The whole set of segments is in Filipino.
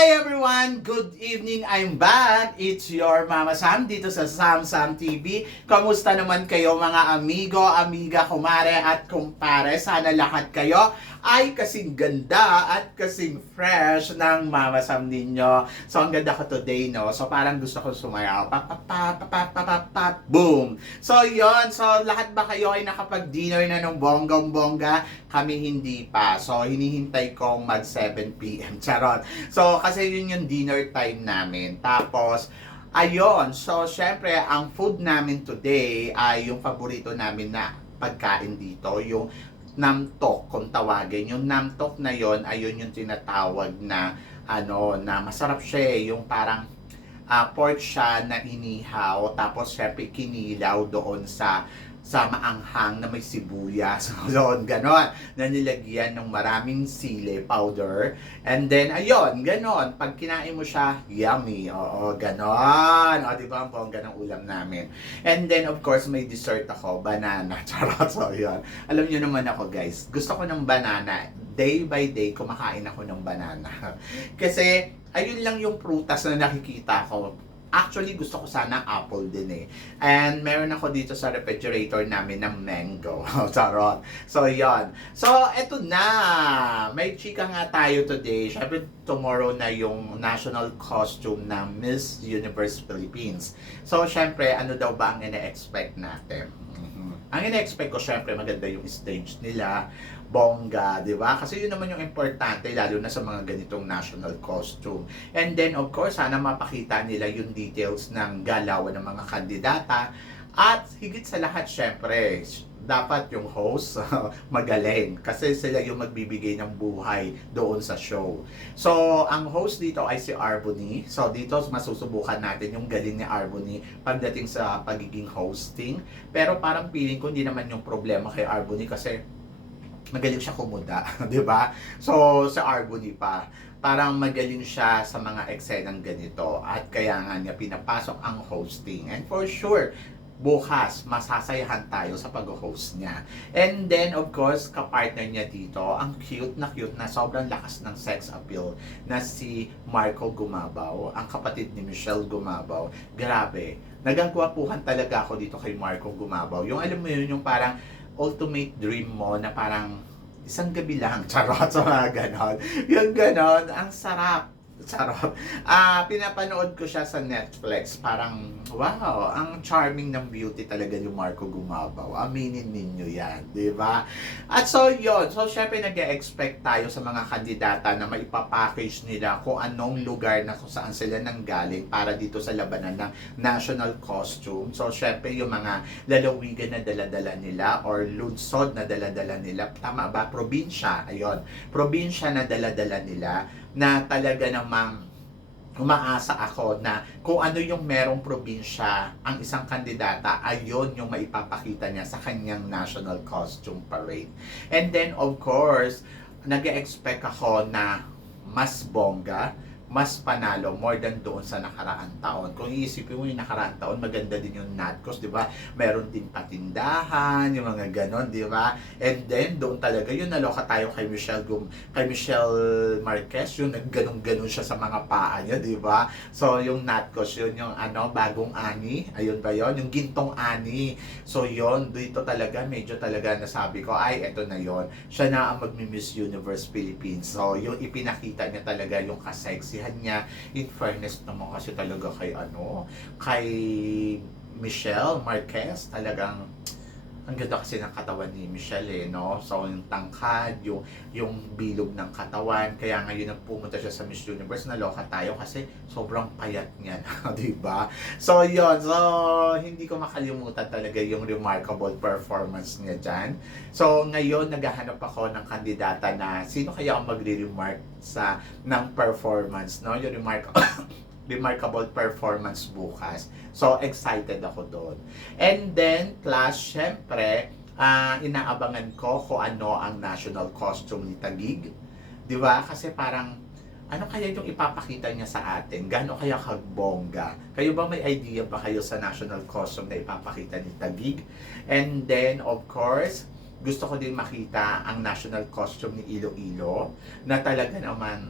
Hi everyone! Good evening! I'm back! It's your Mama Sam dito sa Sam Sam TV. Kamusta naman kayo mga amigo, amiga, kumare at kumpare? Sana lahat kayo ay kasing ganda at kasing fresh ng Mama Sam ninyo. So ang ganda ko today, no? So parang gusto ko sumayaw. Boom! So yon. So lahat ba kayo ay nakapag-dinner na ng bonggang-bongga? Kami hindi pa. So hinihintay kong mag 7 p.m. Charot. So kasi yun yung dinner time namin. Tapos, ayun. So, syempre, ang food namin today ay yung paborito namin na pagkain dito. Yung namtok, kung tawagin. Yung namtok na yon ayun yung tinatawag na, na masarap siya eh. Yung parang pork siya na inihaw. Tapos, syempre, kinilaw doon sa maanghang na may sibuyas. So, ganon. Na nilagyan ng maraming sili powder. And then, ayun, ganon. Pag kinain mo siya, yummy. Oo, ganon. O, diba ang bongga ng ulam namin. And then, of course, may dessert ako. Banana. Charot. So, yun. Alam nyo naman ako, guys. Gusto ko ng banana. Day by day, kumakain ako ng banana. Kasi, ayun lang yung prutas na nakikita ko. Actually, gusto ko sana apple din eh. And meron ako dito sa refrigerator namin ng mango. Charot. So, yon. So, eto na. May chika nga tayo today. Siyempre, tomorrow na yung national costume ng Miss Universe Philippines. So, siyempre, ano daw ba ang ina-expect natin? Ang ina-expect ko, syempre, maganda yung stage nila, bongga, di ba? Kasi yun naman yung importante, lalo na sa mga ganitong national costume. And then, of course, sana mapakita nila yung details ng galawan ng mga kandidata. At higit sa lahat, syempre, dapat yung host magaling kasi sila yung magbibigay ng buhay doon sa show. So, ang host dito ay si Arbony. So, dito masusubukan natin yung galing ni Arbony pagdating sa pagiging hosting. Pero parang feeling ko hindi naman yung problema kay Arbony kasi magaling siya kumuda, di ba? So, sa Arbony pa, parang magaling siya sa mga eksenang ganito at kaya nga niya pinapasok ang hosting. And for sure, bukas, masasayahan tayo sa pag-host niya. And then, of course, kapartner niya dito, ang cute na sobrang lakas ng sex appeal na si Marco Gumabaw, ang kapatid ni Michelle Gumabaw. Grabe, nagagwapuhan talaga ako dito kay Marco Gumabaw. Yung alam mo yun, yung parang ultimate dream mo na parang isang gabi lang, charot, sa mga ganon. Yung ganon, ang sarap. Charot. Pinapanood ko siya sa Netflix. Parang, wow, ang charming ng beauty talaga yung Marco Gumabaw. Aminin ninyo yan, di ba? At so, yun. So, syempre, nag-expect tayo sa mga kandidata na maipapackage nila kung anong lugar na kung saan sila nanggaling para dito sa labanan ng national costume. So, syempre, yung mga lalawigan na daladala nila or lunsod na daladala nila. Tama ba? Probinsya. Ayun. Probinsya na daladala nila na talaga namang umaasa ako na kung ano yung merong probinsya ang isang kandidata, ayon yung maipapakita niya sa kanyang national costume parade. And then, of course, nag-expect ako na mas bongga, mas panalo, more than doon sa nakaraang taon. Kung iisipin mo yung nakaraang taon, maganda din yung Natcos, di ba? Meron din patindahan, yung mga ganon, di ba? And then, doon talaga yun, naloka tayo kay Michelle Marquez, yung nagganon-ganon siya sa mga paa niya, di ba? So, yung Natcos, yun yung bagong ani, ayun ba yun? Yung gintong ani. So, yun, dito talaga, medyo talaga nasabi ko, ay, eto na yun. Siya na ang magmi-Miss Universe Philippines. So, yung ipinakita niya talaga yung kasexy niya, in fairness naman kasi talaga kay Michelle Marquez, talagang ang ganda kasi ng katawan ni Michelle no? So yung tangkad, yung bilog ng katawan, kaya ngayon nang pumunta siya sa Miss Universe, naloka tayo kasi sobrang payat niya, di ba? So yun, so hindi ko makalimutan talaga yung remarkable performance niya dyan. So ngayon naghahanap ako ng kandidata na sino kaya ang magre-remark ng performance, no? Yung remarkable performance bukas. So, excited ako doon. And then, plus, syempre, inaabangan ko kung ano ang national costume ni Taguig. Di ba? Kasi parang, ano kaya yung ipapakita niya sa atin? Gaano kaya kagbongga? Kayo ba may idea ba kayo sa national costume na ipapakita ni Taguig? And then, of course, gusto ko din makita ang national costume ni Iloilo na talaga naman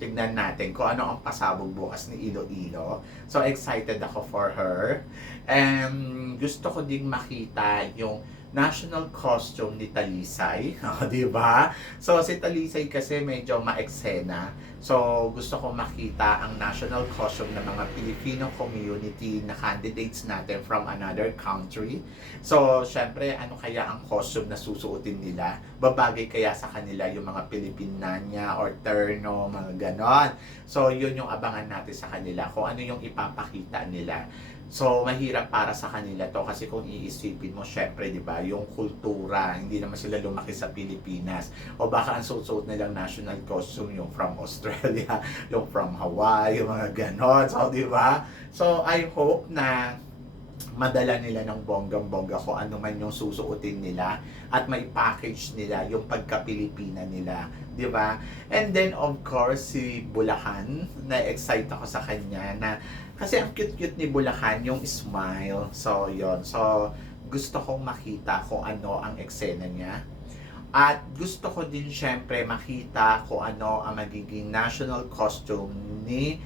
tignan natin kung ano ang pasabog bukas ni Iloilo. So excited ako for her. And gusto ko ding makita yung national costume ni Talisay, di ba? So si Talisay kasi medyo maeksena. So gusto ko makita ang national costume ng mga Filipino community na candidates natin from another country. So syempre, ano kaya ang costume na susuotin nila? Babagay kaya sa kanila yung mga Pilipinanya or terno, mga ganon. So yun yung abangan natin sa kanila, kung ano yung ipapakita nila. So, mahirap para sa kanila to kasi kung iisipin mo, syempre, di ba, yung kultura, hindi naman sila lumaki sa Pilipinas. O baka ang suot nilang national costume yung from Australia, yung from Hawaii, yung mga ganon. So, di ba? So, I hope na madala nila ng bonggang-bongga kung ano man yung susuotin nila at may package nila yung pagka-Pilipina nila, di ba? And then of course si Bulacan, na-excite ako sa kanya na kasi ang cute-cute ni Bulacan, yung smile. So yon. So gusto kong makita kung ano ang eksena niya. At gusto ko din syempre makita kung ano ang magiging national costume ni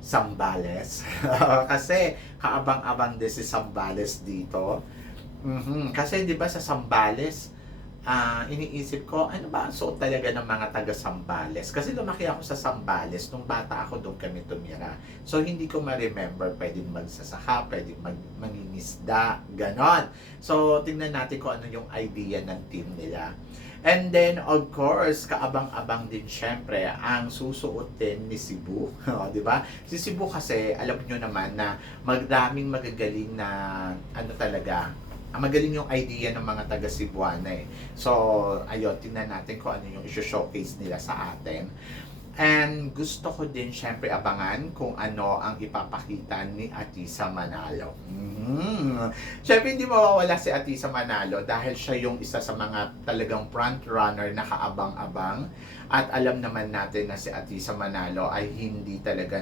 Zambales. Kasi kaabang-abang din si Zambales dito. Kasi 'di ba sa Zambales, iniisip ko, ano ba ang suot talaga ng mga taga Zambales? Kasi lumaki ako sa Zambales, nung bata ako doon kami tumira. So hindi ko ma-remember, pwedeng magsasaka, pwedeng mangingisda, ganon. So tingnan natin kung ano yung idea ng team nila. And then, of course, kaabang-abang din syempre ang susuotin ni Cebu. Di ba? Si Cebu kasi, alam nyo naman na magdaming magagaling na, ano talaga, magaling yung idea ng mga taga Cebuana eh. So, ayun, tingnan natin kung ano yung i-showcase nila sa atin. And gusto ko din syempre abangan kung ano ang ipapakita ni Atisa Manalo. Syempre hindi mawawala si Atisa Manalo dahil siya yung isa sa mga talagang front runner na kaabang-abang. At alam naman natin na si Atisa Manalo ay hindi talaga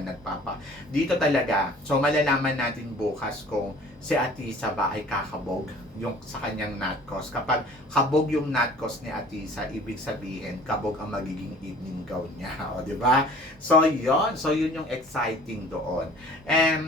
dito talaga. So malalaman natin bukas kung si Atisa ba ay kakabog yung sa kanyang natkos. Kapag kabog yung natkos ni Atisa, ibig sabihin kabog ang magiging evening gown niya, o di ba? So yun yung exciting doon. And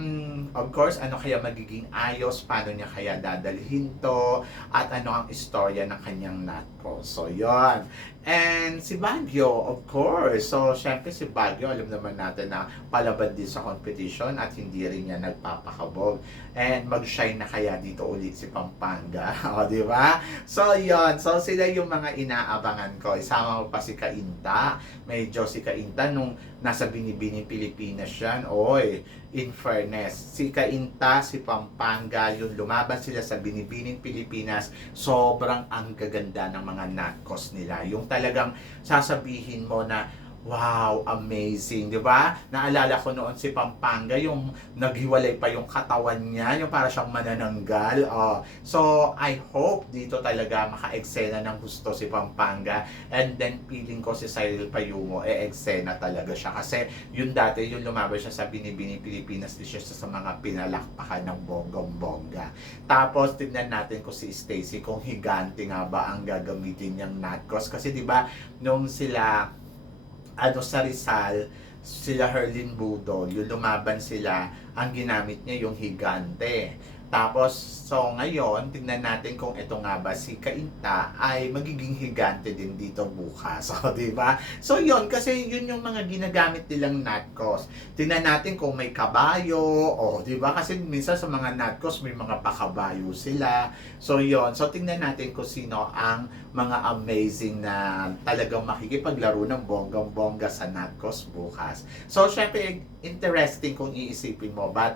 of course, ano kaya magiging ayos, paano niya kaya dadalhin to, at ano ang istorya ng kanyang natkos. So yun. And si Baguio, of course. So, syempre si Baguio, alam naman natin na palabad din sa competition at hindi rin niya nagpapakabog. And mag-shine na kaya dito ulit si Pampanga. O, di ba? So, yon. So, sila yung mga inaabangan ko. Isama mo pa si Kainta. Medyo si Kainta nung nasa Binibining Pilipinas yan. Oy, in fairness, si Kainta, si Pampanga, yung lumaban sila sa Binibining Pilipinas, sobrang ang gaganda ng mga natkos nila. Yung talagang sasabihin mo na wow, amazing, di ba? Naalala ko noon si Pampanga, yung naghiwalay pa yung katawan niya, yung para siyang manananggal. So, I hope dito talaga maka-eksena ng gusto si Pampanga. And then, feeling ko si Cyril Payumo, eksena talaga siya. Kasi, yun dati, yung lumaban siya sa Binibini Pilipinas, di siya sa mga pinalakpakan ng bonggong-bongga. Tapos, tignan natin kung si Stacy, kung higante nga ba ang gagamitin niyang natkos. Kasi, di ba, nung sila sa Rizal, sila Herlin Budol, yung lumaban sila, ang ginamit niya yung higante. Tapos, so ngayon, tignan natin kung ito nga ba si Kainta ay magiging higante din dito bukas. So, di ba? So, yun, kasi yun yung mga ginagamit nilang natkos. Tignan natin kung may kabayo, di ba? Kasi minsan sa mga natkos, may mga pakabayo sila. So, yun. So, tignan natin kung sino ang mga amazing na talagang makikipaglaro ng bonggang-bongga sa natkos bukas. So, syempre, interesting kung iisipin mo, but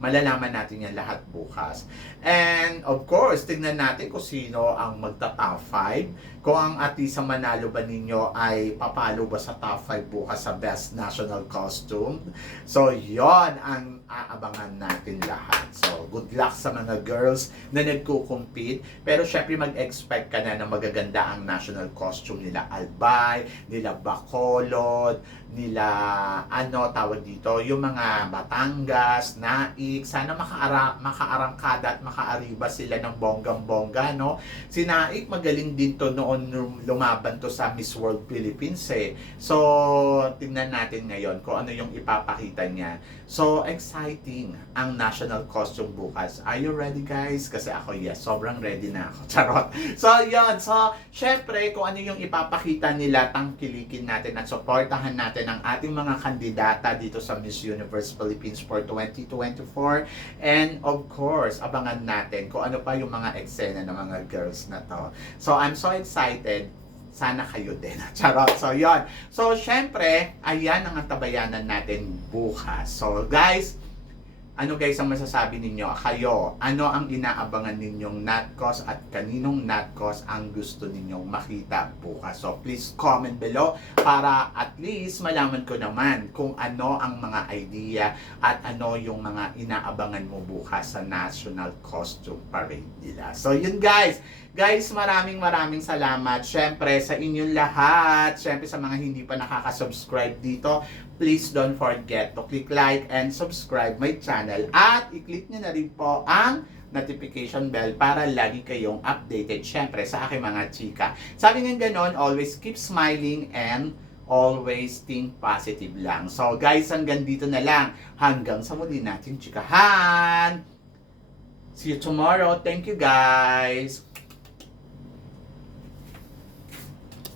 malalaman natin yan lahat bukas. And of course, tignan natin kung sino ang magta-top 5. Kung ang Atisa Manalo ba ninyo ay papalo ba sa top 5 bukas sa Best National Costume. So, yon ang aabangan natin lahat. So, good luck sa mga girls na nagko-compete. Pero syempre mag-expect ka na magaganda ang national costume nila Albay, nila Bacolod, nila tawag dito, yung mga Batangas, Naip, Naik. Sana makaarangkada at makaariba sila ng bonggang-bongga, no? Si Naik, magaling din to noon nung lumaban to sa Miss World Philippines, eh. So, tingnan natin ngayon kung ano yung ipapakita niya. So, exciting ang national costume bukas. Are you ready, guys? Kasi ako, yes, sobrang ready na ako. Charot. So, yun. So, syempre, kung ano yung ipapakita nila, tangkilikin natin at supportahan natin ang ating mga kandidata dito sa Miss Universe Philippines for 2024. And of course, abangan natin kung ano pa yung mga eksena ng mga girls na to. So, I'm so excited. Sana kayo din. Charot. So, yon. So, syempre, ayan ang tabayanan natin bukas. So, guys, ano guys ang masasabi ninyo? Kayo, ano ang inaabangan ninyong Natcos at kaninong Natcos ang gusto ninyong makita bukas? So please comment below para at least malaman ko naman kung ano ang mga idea at ano yung mga inaabangan mo bukas sa National Costume Parade nila. So yun guys. Guys, maraming salamat. Syempre sa inyong lahat. Syempre sa mga hindi pa nakaka-subscribe dito, please don't forget to click like and subscribe my channel. At i-click nyo na rin po ang notification bell para lagi kayong updated. Syempre sa aking mga chika. Sabi nga ganon, always keep smiling and always think positive lang. So guys, hanggang dito na lang. Hanggang sa muli nating chikahan. See you tomorrow. Thank you guys.